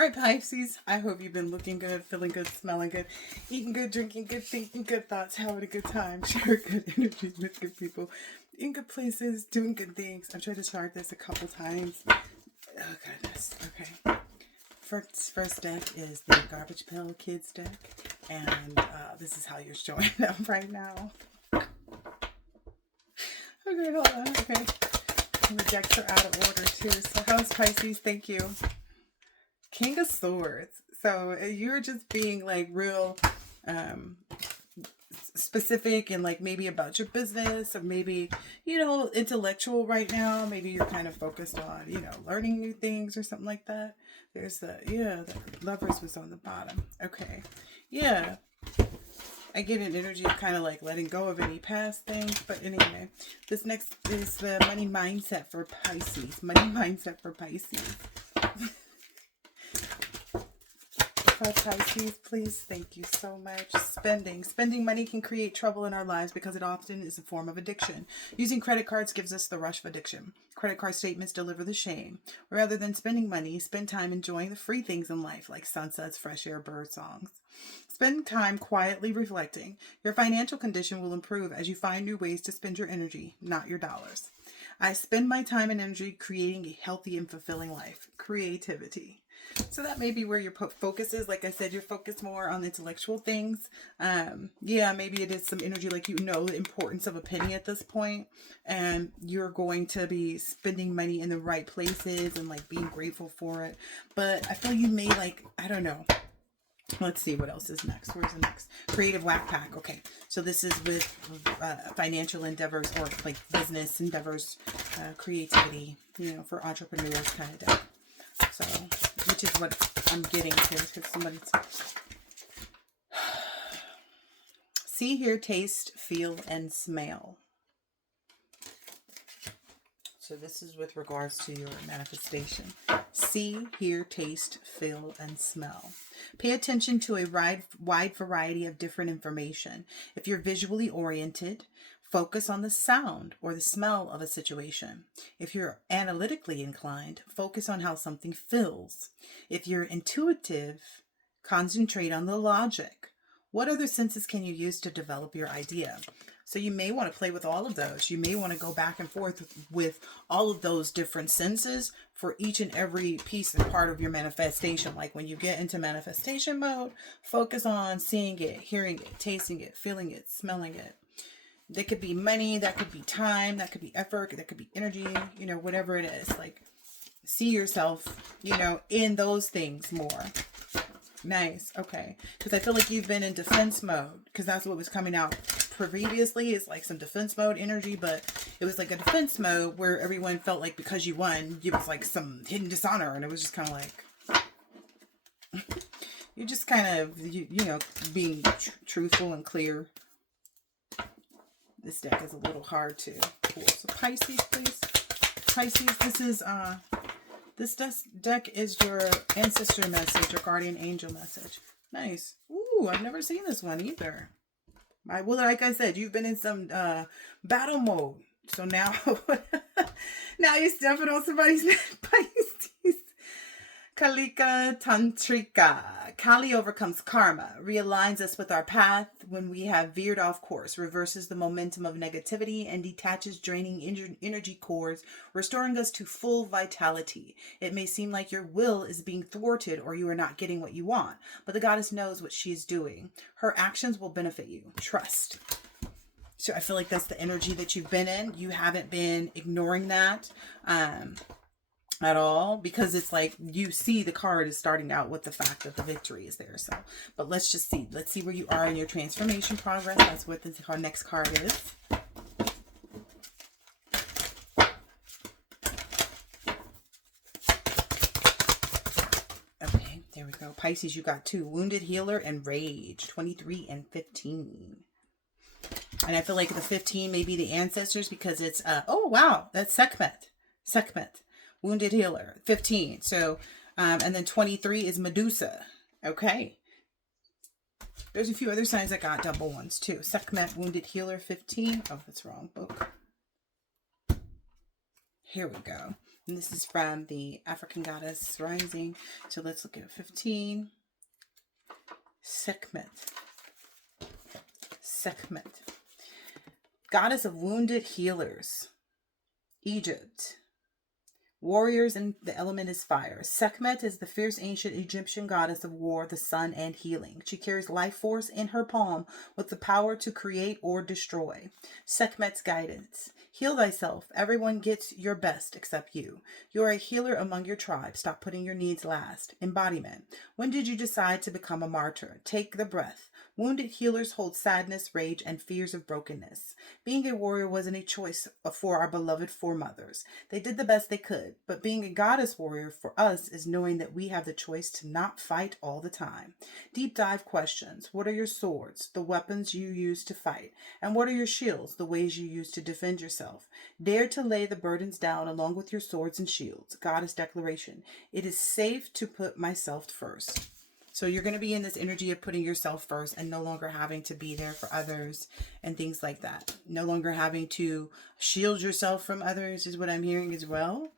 All right, Pisces, I hope you've been looking good, feeling good, smelling good, eating good, drinking good, thinking good thoughts, having a good time, sharing good energy with good people, in good places, doing good things. I've tried to chart this a couple times. Oh, goodness. Okay. First deck is the Garbage Pail Kids deck, and this is how you're showing up right now. Okay, hold on. Okay. And the decks are out of order, too. So, how's Pisces? Thank you. King of Swords. So you're just being like real specific and like maybe about your business, or maybe, you know, intellectual right now. Maybe you're kind of focused on, you know, learning new things or something like that. There's the Lovers was on the bottom. Okay. Yeah. I get an energy of kind of like letting go of any past things. But anyway, this next is the money mindset for Pisces. Money mindset for Pisces. Pisces, please. Thank you so much. Spending money can create trouble in our lives because it often is a form of addiction. Using credit cards gives us the rush of addiction. Credit card statements deliver the shame. Rather than spending money, spend time enjoying the free things in life, like sunsets, fresh air, bird songs. Spend time quietly reflecting. Your financial condition will improve as you find new ways to spend your energy, not your dollars. I spend my time and energy creating a healthy and fulfilling life. Creativity. So that may be where your focus is. Like I said, you're focused more on intellectual things. Yeah, maybe it is some energy, like, you know, the importance of a penny at this point, and you're going to be spending money in the right places and like being grateful for it. But I feel you may, like, I don't know. Let's see what else is next. Where's the next? Creative Whack Pack. Okay, so this is with financial endeavors or like business endeavors, creativity, you know, for entrepreneurs kind of deck. So, which is what I'm getting to, because somebody's... See, hear, taste, feel, and smell. So this is with regards to your manifestation. See, hear, taste, feel, and smell. Pay attention to a wide variety of different information. If you're visually oriented, focus on the sound or the smell of a situation. If you're analytically inclined, focus on how something feels. If you're intuitive, concentrate on the logic. What other senses can you use to develop your idea? So you may want to play with all of those. You may want to go back and forth with all of those different senses for each and every piece and part of your manifestation. Like when you get into manifestation mode, focus on seeing it, hearing it, tasting it, feeling it, smelling it. That could be money, that could be time, that could be effort, that could be energy, you know, whatever it is. Like, see yourself, you know, in those things more. Nice. Okay. Because I feel like you've been in defense mode, because that's what was coming out previously, is like some defense mode energy, but it was like a defense mode where everyone felt like because you won, it was like some hidden dishonor, and it was just kind of like, you're just kind of, you know, being truthful and clear. This deck is a little hard to pull. So Pisces, please. Pisces, this deck is your ancestor message, your guardian angel message. Nice. Ooh, I've never seen this one either. Well, like I said, you've been in some battle mode. So now, now you're stepping on somebody's neck, Pisces. Kalika Tantrika. Kali overcomes karma, realigns us with our path when we have veered off course, reverses the momentum of negativity, and detaches draining energy cores, restoring us to full vitality. It may seem like your will is being thwarted or you are not getting what you want, but the goddess knows what she is doing. Her actions will benefit you. Trust. So I feel like that's the energy that you've been in. You haven't been ignoring that. At all, because it's like you see the card is starting out with the fact that the victory is there. So, but let's just see. Let's see where you are in your transformation progress. That's what our next card is. Okay, there we go. Pisces, you got 2. Wounded Healer and Rage. 23 and 15. And I feel like the 15 may be the ancestors, because it's, oh wow, that's Sekhmet. Sekhmet. Wounded Healer, 15. So, and then 23 is Medusa. Okay. There's a few other signs that got double ones too. Sekhmet, Wounded Healer, 15. Oh, that's wrong book. Here we go. And this is from the African Goddess Rising. So let's look at 15. Sekhmet. Sekhmet. Goddess of wounded healers. Egypt. Warriors, and the element is fire. Sekhmet is the fierce ancient Egyptian goddess of war, the sun, and healing. She carries life force in her palm with the power to create or destroy. Sekhmet's guidance. Heal thyself. Everyone gets your best except you. You are a healer among your tribe. Stop putting your needs last. Embodiment. When did you decide to become a martyr? Take the breath. Wounded healers hold sadness, rage, and fears of brokenness. Being a warrior wasn't a choice for our beloved foremothers. They did the best they could, but being a goddess warrior for us is knowing that we have the choice to not fight all the time. Deep dive questions. What are your swords, the weapons you use to fight? And what are your shields, the ways you use to defend yourself? Dare to lay the burdens down along with your swords and shields. Goddess declaration. It is safe to put myself first. So you're going to be in this energy of putting yourself first and no longer having to be there for others and things like that. No longer having to shield yourself from others is what I'm hearing as well.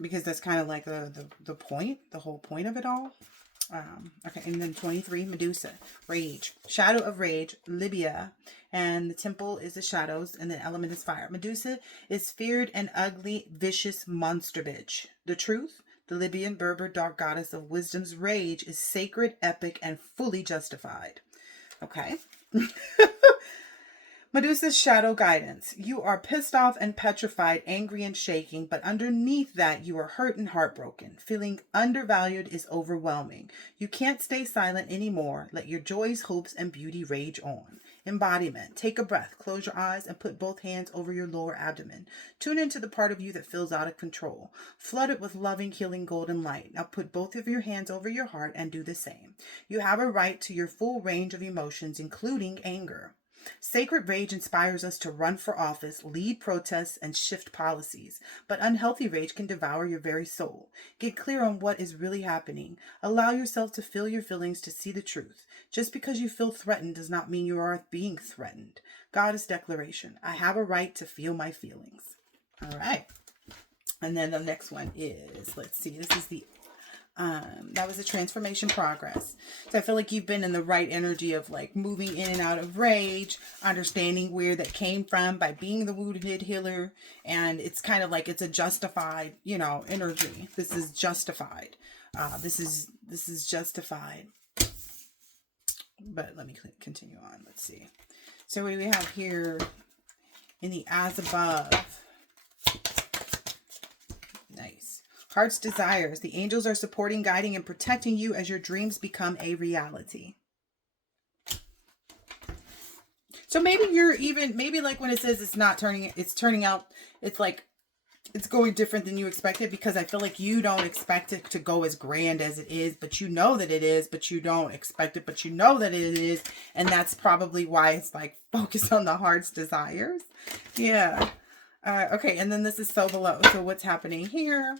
Because that's kind of like the point, the whole point of it all. Okay, and then 23, Medusa, rage, shadow of rage, Libya, and the temple is the shadows, and the element is fire. Medusa is feared and ugly, vicious monster bitch. The truth. The Libyan Berber dark goddess of wisdom's rage is sacred, epic, and fully justified. Okay. Medusa's shadow guidance. You are pissed off and petrified, angry and shaking, but underneath that you are hurt and heartbroken. Feeling undervalued is overwhelming. You can't stay silent anymore. Let your joys, hopes, and beauty rage on. Embodiment. Take a breath, close your eyes, and put both hands over your lower abdomen. Tune into the part of you that feels out of control. Flood it with loving, healing, golden light. Now put both of your hands over your heart and do the same. You have a right to your full range of emotions, including anger. Sacred rage inspires us to run for office, lead protests, and shift policies. But unhealthy rage can devour your very soul. Get clear on what is really happening. Allow yourself to feel your feelings to see the truth. Just because you feel threatened does not mean you are being threatened. Goddess declaration. I have a right to feel my feelings. All right. And then the next one is, let's see, this is the that was a transformation progress. So I feel like you've been in the right energy of like moving in and out of rage, understanding where that came from by being the wounded healer. And it's kind of like it's a justified, energy. This is justified. This is justified. But let me continue on. Let's see. So what do we have here in the as above? Nice. Heart's desires. The angels are supporting, guiding, and protecting you as your dreams become a reality. So maybe maybe like when it says it's turning out, it's like, it's going different than you expected, because I feel like you don't expect it to go as grand as it is, but you know that it is, but you don't expect it, but you know that it is. And that's probably why it's like focused on the heart's desires. Yeah. Okay. And then this is so below. So what's happening here?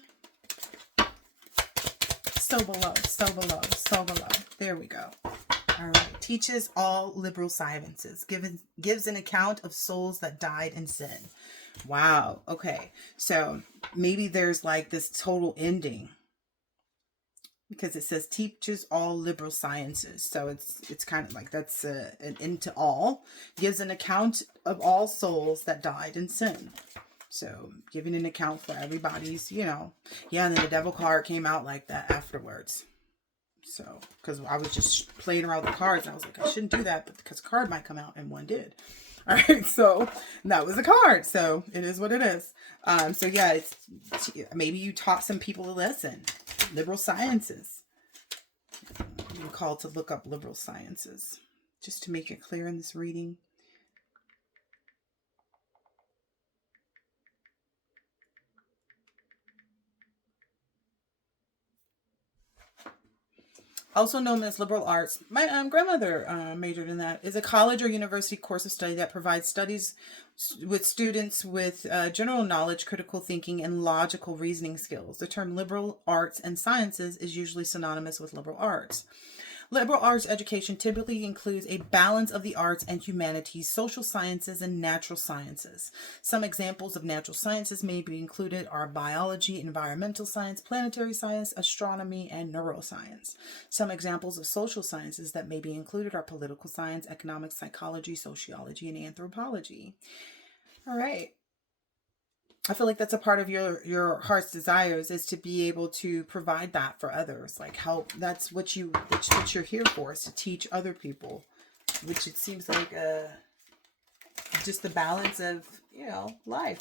So below, so below, so below. There we go. All right. Teaches all liberal sciences. Gives an account of souls that died in sin. Wow. Okay. So maybe there's like this total ending, because it says teaches all liberal sciences. So it's kind of like that's an end to all. Gives an account of all souls that died in sin. So giving an account for everybody's, yeah. And then the devil card came out like that afterwards. So, because I was just playing around with the cards, and I was like, I shouldn't do that, but because a card might come out, and one did. All right, so that was a card. So it is what it is. So yeah, maybe you taught some people a lesson. Liberal sciences. I'm called to look up liberal sciences, just to make it clear in this reading. Also known as liberal arts. My grandmother majored in that. Is a college or university course of study that provides studies with students with general knowledge, critical thinking, and logical reasoning skills. The term liberal arts and sciences is usually synonymous with liberal arts. Liberal arts education typically includes a balance of the arts and humanities, social sciences, and natural sciences. Some examples of natural sciences may be included are biology, environmental science, planetary science, astronomy, and neuroscience. Some examples of social sciences that may be included are political science, economics, psychology, sociology, and anthropology. All right. I feel like that's a part of your heart's desires, is to be able to provide that for others, like help. That's what what you're here for, is to teach other people, which it seems like just the balance of, life,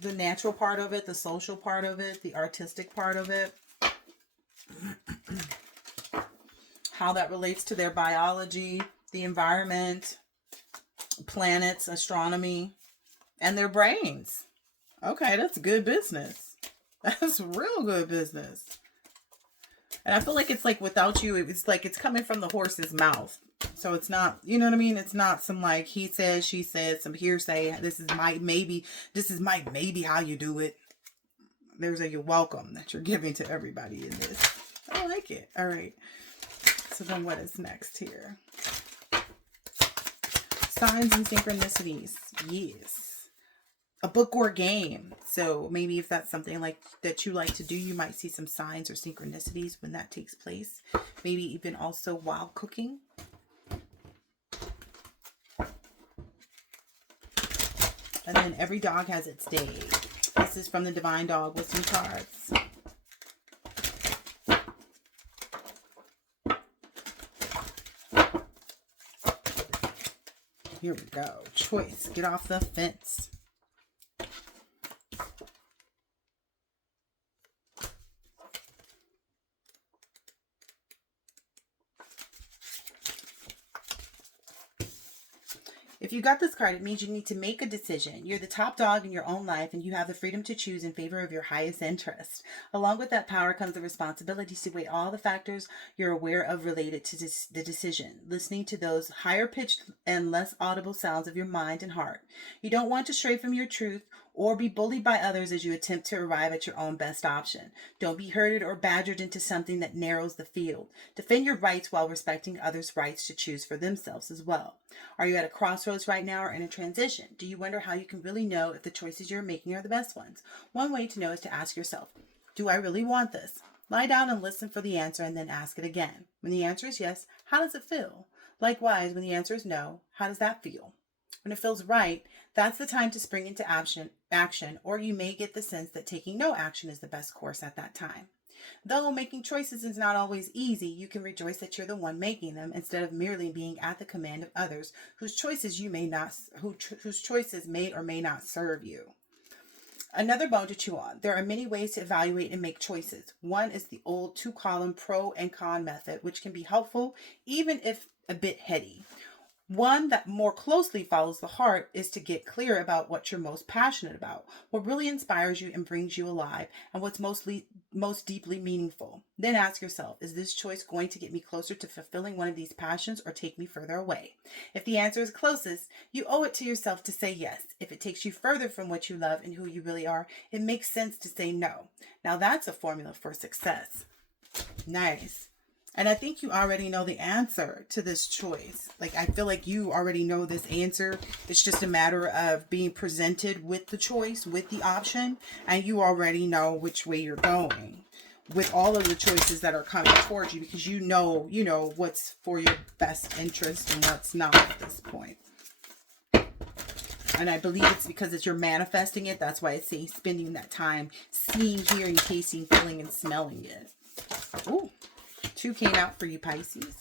the natural part of it, the social part of it, the artistic part of it, how that relates to their biology, the environment, planets, astronomy, and their brains. Okay, that's good business. That's real good business. And I feel like it's like without you, it's like it's coming from the horse's mouth. So it's not, you know what I mean? It's not some like he says, she says, some hearsay. This is maybe how you do it. There's a you're welcome that you're giving to everybody in this. I like it. All right. So then what is next here? Signs and synchronicities. Yes. A book or game. So maybe if that's something like that you like to do, you might see some signs or synchronicities when that takes place. Maybe even also while cooking. And then every dog has its day. This is from the Divine Dog with some cards. Here we go. Choice. Get off the fence. If you got this card, it means you need to make a decision. You're the top dog in your own life, and you have the freedom to choose in favor of your highest interest. Along with that power comes the responsibility to weigh all the factors you're aware of related to the decision, listening to those higher pitched and less audible sounds of your mind and heart. You don't want to stray from your truth or be bullied by others as you attempt to arrive at your own best option. Don't be herded or badgered into something that narrows the field. Defend your rights while respecting others' rights to choose for themselves as well. Are you at a crossroads right now or in a transition? Do you wonder how you can really know if the choices you're making are the best ones? One way to know is to ask yourself, do I really want this? Lie down and listen for the answer and then ask it again. When the answer is yes, how does it feel? Likewise, when the answer is no, how does that feel? When it feels right, that's the time to spring into action, or you may get the sense that taking no action is the best course at that time. Though making choices is not always easy, you can rejoice that you're the one making them instead of merely being at the command of others whose choices whose choices may or may not serve you. Another bone to chew on. There are many ways to evaluate and make choices. One is the old 2-column pro and con method, which can be helpful even if a bit heady. One that more closely follows the heart is to get clear about what you're most passionate about, what really inspires you and brings you alive, and what's most deeply meaningful. Then ask yourself, is this choice going to get me closer to fulfilling one of these passions or take me further away? If the answer is closest, you owe it to yourself to say yes. If it takes you further from what you love and who you really are, it makes sense to say no. Now that's a formula for success. Nice. And I think you already know the answer to this choice. Like, I feel like you already know this answer. It's just a matter of being presented with the choice, with the option, and you already know which way you're going with all of the choices that are coming towards you, because you know what's for your best interest and what's not at this point. And I believe it's because you're manifesting it. That's why it's saying spending that time seeing, hearing, tasting, feeling, and smelling it. Ooh. 2 came out for you, Pisces.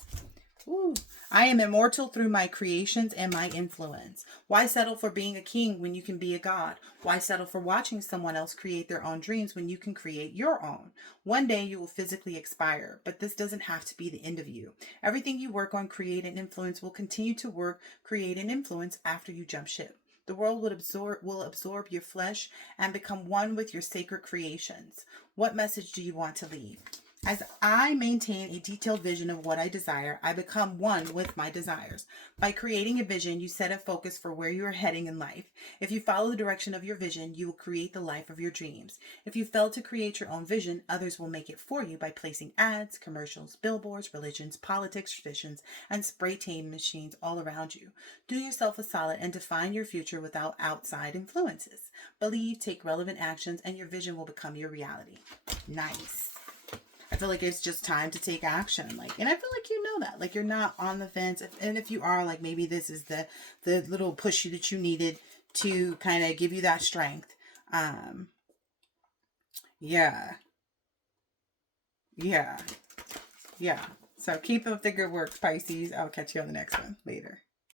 Ooh. I am immortal through my creations and my influence. Why settle for being a king when you can be a god? Why settle for watching someone else create their own dreams when you can create your own? One day you will physically expire, but this doesn't have to be the end of you. Everything you work on, create, and influence will continue to work, create, and influence after you jump ship. The world will absorb your flesh and become one with your sacred creations. What message do you want to leave? As I maintain a detailed vision of what I desire, I become one with my desires. By creating a vision, you set a focus for where you are heading in life. If you follow the direction of your vision, you will create the life of your dreams. If you fail to create your own vision, others will make it for you by placing ads, commercials, billboards, religions, politics, traditions, and spray tan machines all around you. Do yourself a solid and define your future without outside influences. Believe, take relevant actions, and your vision will become your reality. Nice. I feel like it's just time to take action. Like, and I feel like you know that. Like, you're not on the fence. And if you are, like, maybe this is the little push that you needed to kind of give you that strength. Yeah. Yeah. Yeah. So keep up the good work, Pisces. I'll catch you on the next one later.